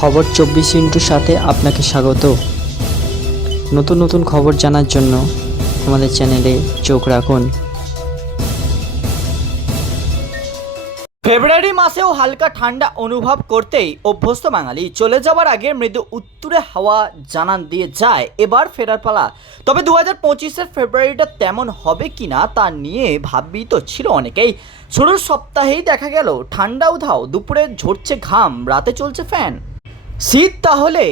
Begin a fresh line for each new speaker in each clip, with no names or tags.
খবর চব্বিশ ইন্টুর সাথে আপনাকে স্বাগত। নতুন নতুন খবর জানার জন্য আমাদের চ্যানেলে চোখ রাখুন।
ফেব্রুয়ারি মাসেও হালকা ঠান্ডা অনুভব করতেই অভ্যস্ত বাঙালি চলে যাওয়ার আগে মৃদু উত্তুরে হাওয়া জানান দিয়ে যায়, এবার ফেরার পালা। তবে দু হাজার পঁচিশের ফেব্রুয়ারিটা তেমন হবে কি না তা নিয়ে ভাববি তো ছিল অনেকেই। শুরুর সপ্তাহেই দেখা গেল, ঠান্ডা উধাও, দুপুরে ঝরছে ঘাম, রাতে চলছে ফ্যান। শীত তাহলে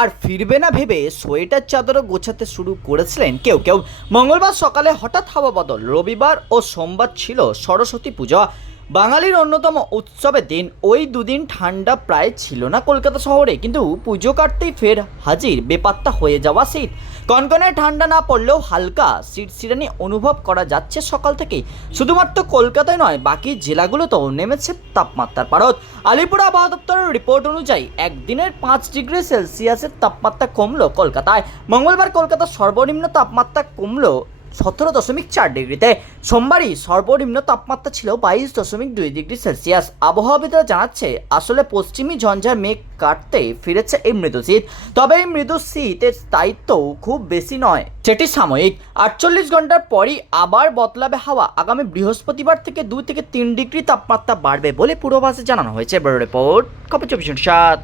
আর ফিরবে না ভেবে সোয়েটার চাদরও গোছাতে শুরু করেছিলেন কেউ কেউ। মঙ্গলবার সকালে হঠাৎ হাওয়া বদল, রবিবার ও সোমবার ছিল সরস্বতী পূজা। বাঙালির অন্যতম উৎসবের দিন, ওই দুদিন ঠান্ডা প্রায় ছিল না কলকাতা শহরে। কিন্তু পুজো কাটতেই ফের হাজির, বেপাত্তা হয়ে যাওয়া শীত। কনকনে ঠান্ডা না পড়লেও হালকা সিরসিরানি অনুভব করা যাচ্ছে সকাল থেকেই। শুধুমাত্র কলকাতায় নয়, বাকি জেলাগুলোতেও নেমেছে তাপমাত্রার পারদ। আলিপুর আবহাওয়া দপ্তরের রিপোর্ট অনুযায়ী, একদিনের পাঁচ ডিগ্রি সেলসিয়াসের তাপমাত্রা কমলো কলকাতায়। মঙ্গলবার কলকাতার সর্বনিম্ন তাপমাত্রা কমলো সতেরো দশমিক চার ডিগ্রিতে। সোমবারই সর্বনিম্ন তাপমাত্রা ছিল বাইশ দশমিক দুই ডিগ্রি সেলসিয়াস। আবহাওয়াবিদরা জানাচ্ছে, আসলে পশ্চিমী ঝঞ্ঝার মেঘ কাটতে ফিরেছে এই মৃদু শীত। তবে এই মৃদু শীতের স্থায়িত্ব খুব বেশি নয়, সেটি সাময়িক। আটচল্লিশ ঘণ্টার পরই আবার বদলাবে হাওয়া। আগামী বৃহস্পতিবার থেকে দুই থেকে তিন ডিগ্রি তাপমাত্রা বাড়বে বলে পূর্বাভাসে জানানো হয়েছে বড় রিপোর্ট। খবর চব্বিশ সাত।